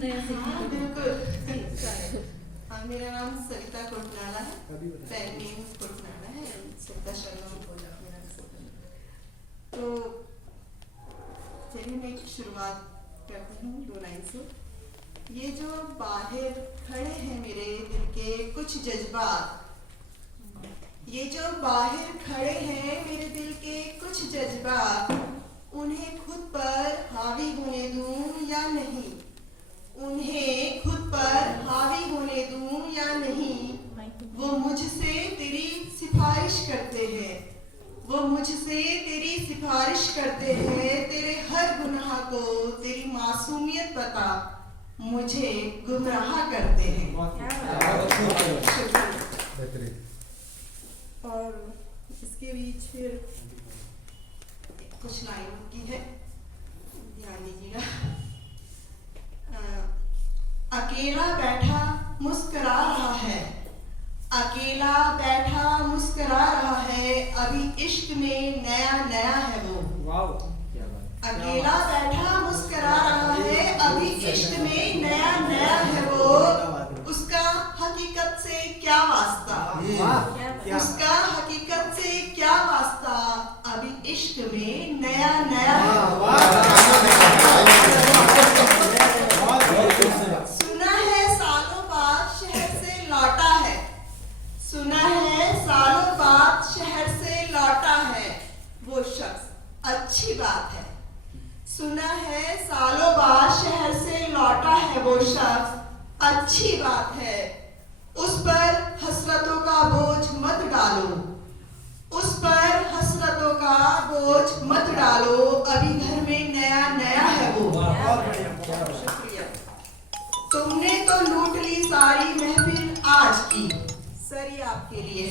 नया सीखने हाँ को बिल्कुल। हाँ, मेरा नाम सरिता कोटनाला है, पेन कोटनाला है, सरिता शर्मा बोला मेरा नाम। तो चलिए मैं एक शुरुआत करती हूँ 2 लाइन से। ये जो बाहर खड़े हैं मेरे दिल के कुछ जज्बात, ये जो बाहर खड़े हैं मेरे दिल के कुछ जज्बात, उन्हें खुद पर हावी होने दूं या नहीं, उन्हें खुद पर हावी होने दूं या नहीं। वो मुझसे तेरी सिफारिश करते हैं, वो मुझसे तेरी सिफारिश करते हैं, तेरे हर गुनाह को तेरी मासूमियत बता मुझे गुमराह करते हैं। और इसके बीच फिर कुछ लाइनों की है, ध्यान दीजिएगा। अकेला बैठा मुस्कुरा रहा है, अकेला बैठा मुस्कुरा रहा है, अभी इश्क में नया नया है वो। अकेला बैठा मुस्कुरा रहा है, अभी इश्क में नया नया है वो। उसका हकीकत से क्या वास्ता, उसका हकीकत से क्या वास्ता, अभी इश्क में नया नया है वो। सुना है सालों बाद शहर से लौटा है, सुना है सालों बाद शहर से लौटा है वो शख्स, अच्छी बात है। सुना है सालों बाद शहर से लौटा है वो शख्स, अच्छी बात है। उस पर हसरतों का बोझ मत डालो, उस पर हसरतों का बोझ मत डालो, अभी घर में नया नया है वो। शुक्रिया। तुमने तो लूट ली सारी महफिल आज की, सर ये आपके लिए।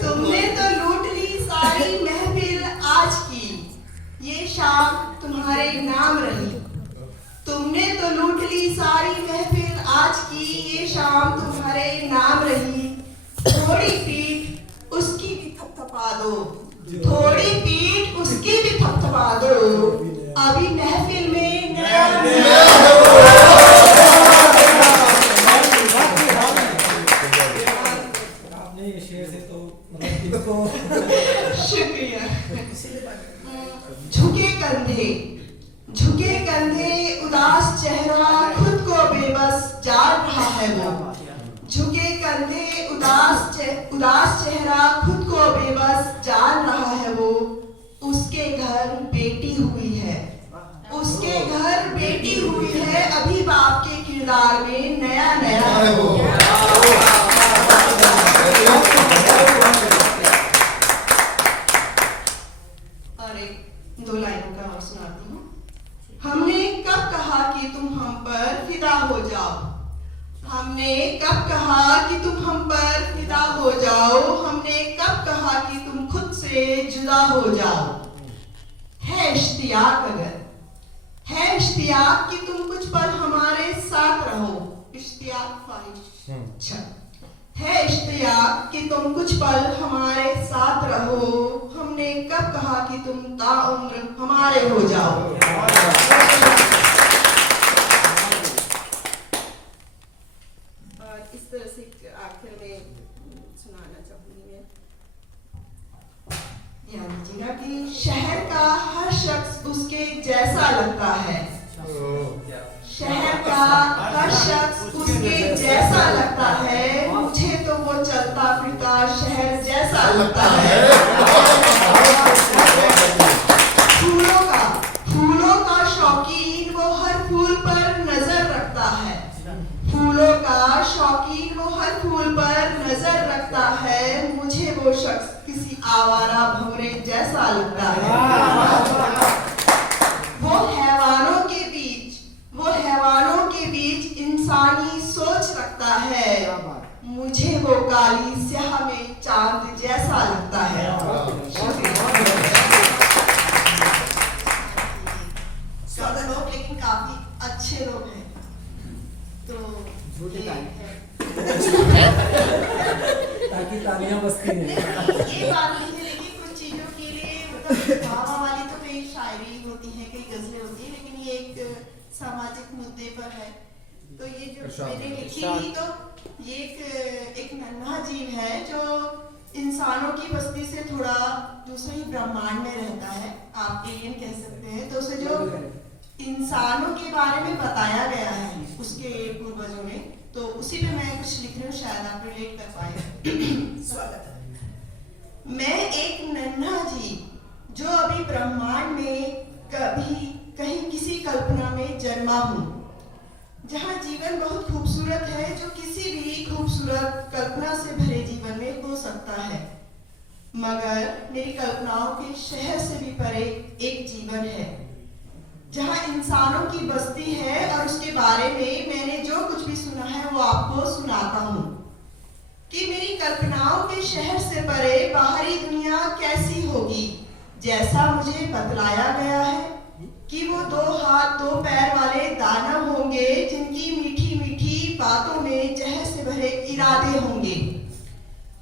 तुमने तो लूट ली सारी महफिल आज की, ये शाम तुम्हारे नाम रही। तुमने तो लूट ली सारी महफिल आज की, ये शाम तुम्हारे नाम रही। थोड़ी पीठ उसकी भी थपथपा दो, थोड़ी पीठ उसकी भी थपथपा दो, अभी महफिल में नया नया। आपने ये शेर से तो मतलब इसको शुक्रिया। झुके कंधे, झुके कंधे, उदास चेहरा खुद को बेबस जान रहा है वो। झुके कंधे, उदास चेहरा खुद को बेबस जान रहा है वो। उसके घर बेटी हुई है, उसके घर बेटी हुई है, अभी बाप के किरदार में नया नया है वो। और एक 2 लाइनों का और सुनाती हूँ। हमने कब कहा कि तुम हम पर फिदा हो जाओ, हमने कब कहा कि तुम हम पर फिदा हो जाओ, हमने कब कहा कि तुम खुद से जुदा हो जाओ। है इश्तियाक, अगर है इश्तियाक कि तुम कुछ पल हमारे साथ रहो, इश्तियाक ख्वाहिश, अच्छा है इश्तियाक कि तुम कुछ पल हमारे साथ रहो, हमने कब कहा कि तुम ताउम्र हमारे हो जाओ। और इस तरह से आखिर में सुनाना चाहूंगी मैं। ध्यान दीजिएगा कि शहर का हर शख्स उसके जैसा लगता है, शहर का हर शख्स उसके जैसा लगता है, मुझे तो वो चलता फिरता शहर जैसा लगता है। फूलों का शौकीन वो हर फूल पर नजर रखता है, फूलों का शौकीन वो हर फूल पर नजर रखता है, मुझे वो शख्स किसी आवारा भंवरे जैसा लगता है। वो हैवानों के बीच इंसानी सोच रखता है, मुझे वो काली स्याह में चांद जैसा लगता है। ज्यादा लोग लेकिन काफी अच्छे लोग हैं, तो ताकि तालियां बजती हैं। ये बात नहीं है, लेकिन कुछ चीजों के लिए मतलब भावा वाली तो कई शायरी होती है, कई गजलें होती है, लेकिन ये एक एक सामाजिक मुद्दे पर है। तो ये जो इरशाद मैंने करें। लिखी थी, तो ये एक नन्हा जीव है जो इंसानों की बस्ती से थोड़ा दूसरे ही ब्रह्मांड में रहता है, आप एलियन कह सकते हैं। तो उसे जो इंसानों के बारे में बताया गया है उसके पूर्वजों ने, तो उसी पे मैं कुछ लिख रही हूँ, शायद आप रिलेट कर पाए। स्वागत है। मैं एक नन्हा जीव जो अभी ब्रह्मांड में कभी कहीं किसी कल्पना में जन्मा हूँ, जहाँ जीवन बहुत खूबसूरत है, जो किसी भी खूबसूरत कल्पना से भरे जीवन में हो सकता है, मगर मेरी कल्पनाओं के शहर से भी परे एक जीवन है जहाँ इंसानों की बस्ती है, और उसके बारे में मैंने जो कुछ भी सुना है वो आपको सुनाता हूँ कि मेरी कल्पनाओं के शहर से परे बाहरी दुनिया कैसी होगी, जैसा मुझे बतलाया गया है कि वो 2 हाथ 2 पैर वाले दानव होंगे जिनकी मीठी मीठी बातों में जहर से भरे इरादे होंगे।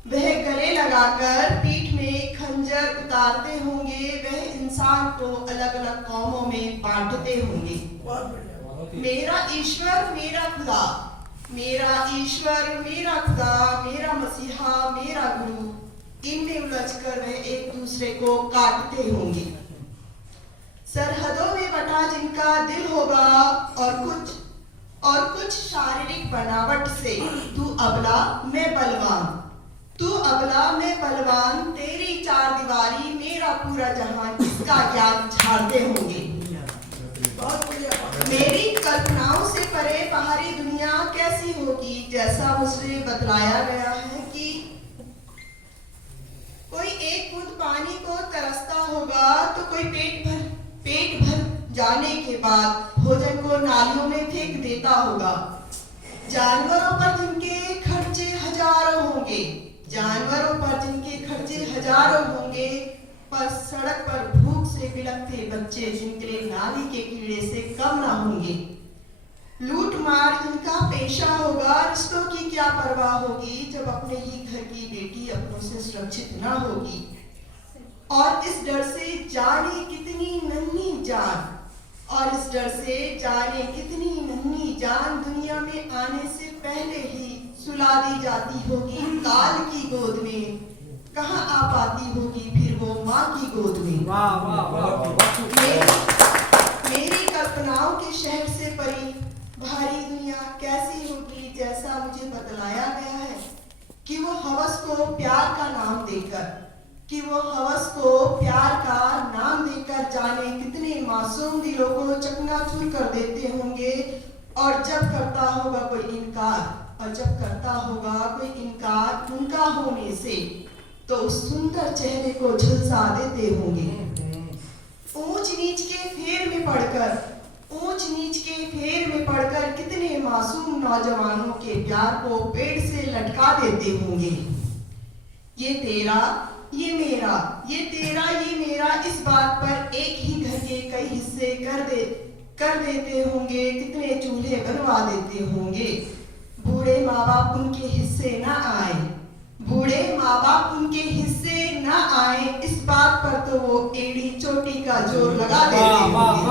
वह गले लगाकर पीठ में खंजर उतारते होंगे, वह इंसान को अलग अलग कौमों में बांटते होंगे। मेरा ईश्वर मेरा खुदा, मेरा ईश्वर मेरा खुदा, मेरा मसीहा मेरा गुरु, इनमें उलझकर वह एक दूसरे को काटते होंगे। सरहदों में बटा जिनका दिल होगा, और कुछ शारीरिक बनावट से तू अबला मैं बलवान, तू अबला मैं बलवान, तेरी 4 दीवारी मेरा पूरा जहान, इसका ज्ञान झाड़ते होंगे। मेरी कल्पनाओं से परे बाहरी दुनिया कैसी होगी, जैसा मुझे बतलाया गया है कि कोई एक बूंद पानी को तरसता होगा, तो कोई पेट भर जाने के बाद भोजन को नालियों में फेंक देता होगा। जानवरों पर जिनके खर्चे हजारों होंगे, जानवरों पर जिनके खर्चे हजारों होंगे, पर सड़क पर भूख से बिलखते बच्चे जिनके लिए नाली के कीड़े से कम ना होंगे। लूट मार जिनका पेशा होगा, रिश्तों की क्या परवाह होगी जब अपने ही घर की बेटी अपनों से सुरक्षित ना होगी। और इस डर से जाने कितनी नन्ही जान, और इस डर से जाने कितनी नन्ही जान दुनिया में आने से पहले ही सुला दी जाती होगी काल की गोद में। कहाँ आ पाती होगी फिर वो माँ की गोद में। वाह वाह वाह। मेरी कल्पनाओं के शहर से परी भारी दुनिया कैसी होगी, जैसा मुझे बतलाया गया है कि वो हवस को प्यार का नाम देकर जाने कितने मासूम दिलों को चकनाचूर कर देते होंगे। और जब करता होगा कोई इनकार उनका होने से, तो उस सुंदर चेहरे को झुलसा देते होंगे। ऊंच नीच के फेर में पड़कर कितने मासूम नौजवानों के प्यार को पेड़ से लटका देते होंगे। ये तेरा ये मेरा, ये तेरा ये मेरा, इस बात पर एक ही घर के कई हिस्से कर देते होंगे, कितने चूल्हे बनवा देते होंगे। बूढ़े माँ बाप उनके हिस्से न आए, इस बात पर तो वो एड़ी चोटी का जोर लगा देते होंगे।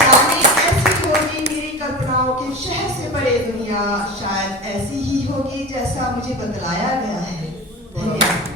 जाने कैसी होगी मेरी कल्पनाओं के शहर से परे दुनिया, शायद ऐसी ही होगी जैसा मुझे बतलाया गया है। धन्यवाद।